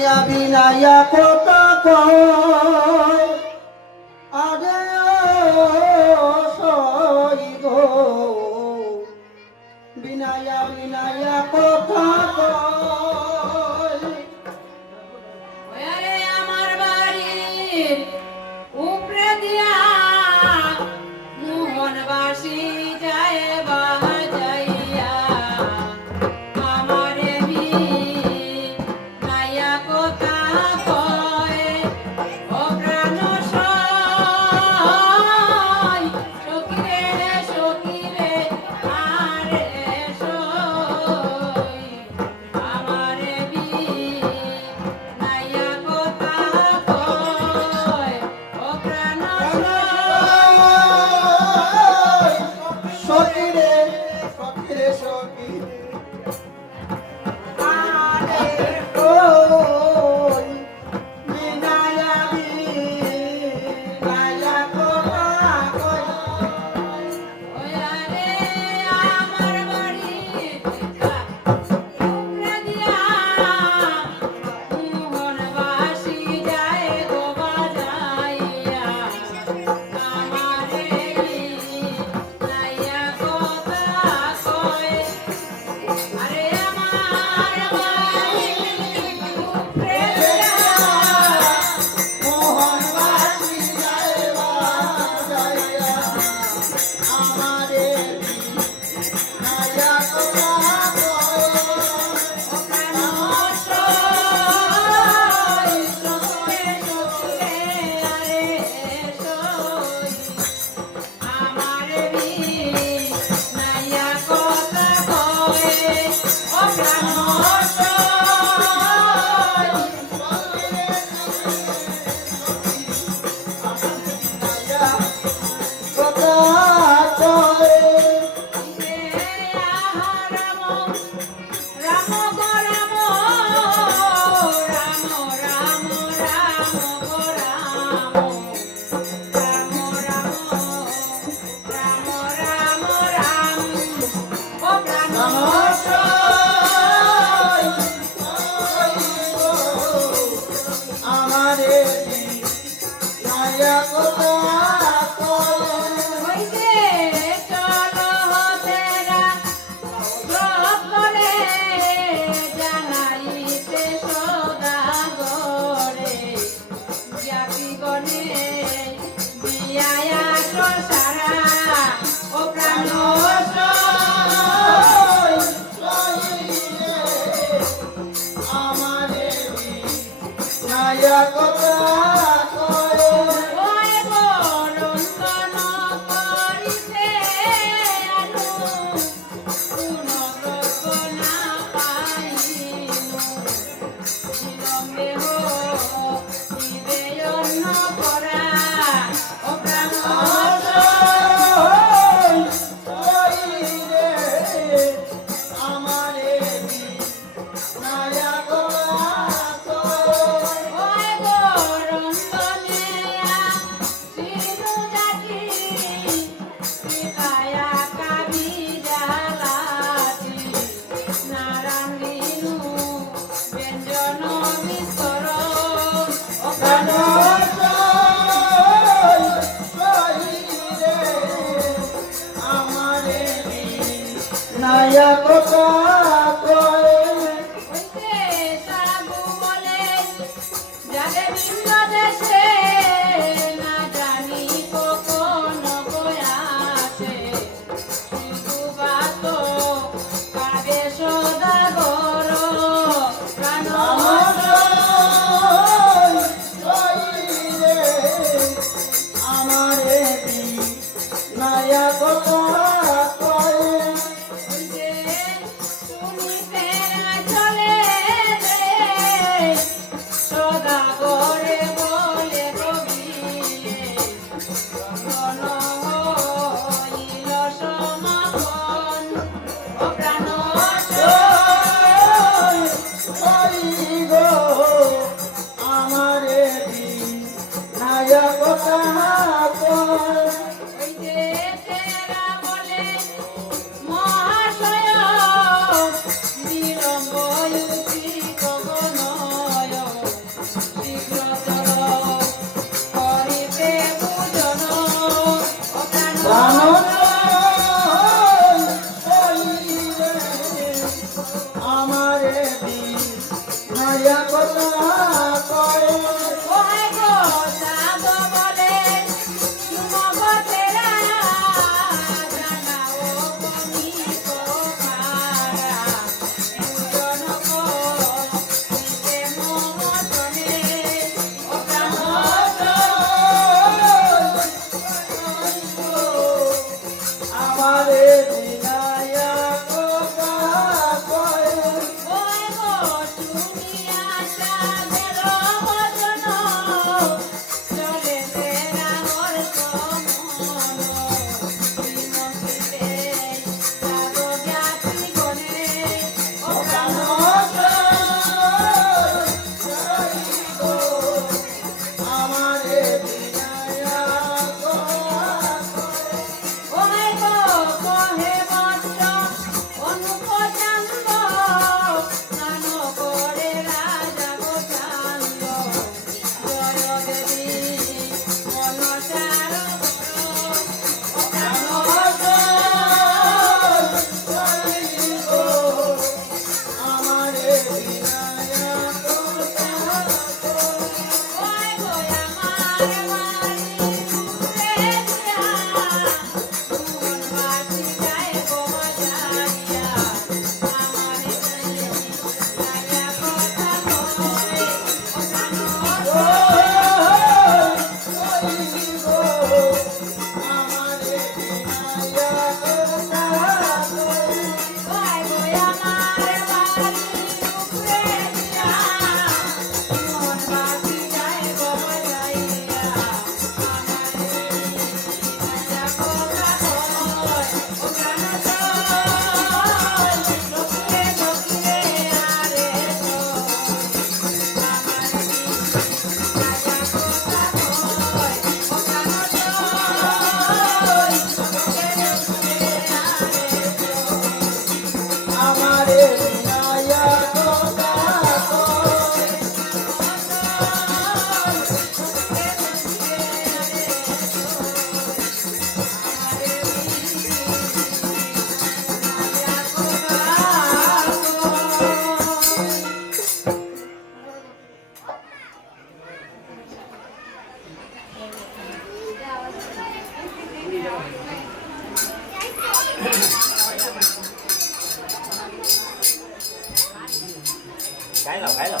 বিনায়া বিনায়া কথা কয় আরে সই গো বিনায়া বিনায়া কথা কয় ওরে আমার বাড়ির উপরে দিয়া মোহনবাসী যায় বাজাইয়া আমারে বিনায়া কথা কয় ও প্রাণ সই সখী রে আরে সই আমারে বিনায়া কথা কয় ও প্রাণ সখী রে সখী রে সখী আরে ওই বিনায়া বিনায়া কথা কয় ওরে আমার বাড়ির উপরে দিয়া মোহনবাসী যায় গো বাজাইয়া আমারে বিনায়া কথা কয় আরে আমার বাড়ির উপরে দিয়া মোহনবাসী যায় বাজাইয়া আমারে বিনায়া কথা কয় কথা কয় রাম গো রাম রাম রাম রাম গো রাম রাম রাম রাম রাম রাম ও প্রাণ নমস্কার আমারে বিনায়া কথা কয় হইতে চলো তেরা সকলে জানাইতে সদাগরে জ্ঞাতিগণে বিয়ায়া সারা ও প্রাণ আমারে বিনায়া কথা কয় ওই বরন্দন করিতে আনু পুনর্গত না পাইনু বিলম্বে দিবে অন্ন করা ও প্রাণ আমারে বিনায়া কথা কয় ওই বরন্দনে সিনু জাতি পিতায়া কাবি জালাতি নারায়ণু ব্যঞ্জন বিস্তর ও প্রাণ নায়া কথা কয় হইতে সাগু বলে যাবে ভিন্ন দেশে না জানি কখন গয়াছে শুধু বাত কাবে সদাগর প্রাণ আমারে নায়া কথা কয় হইতে Cái nào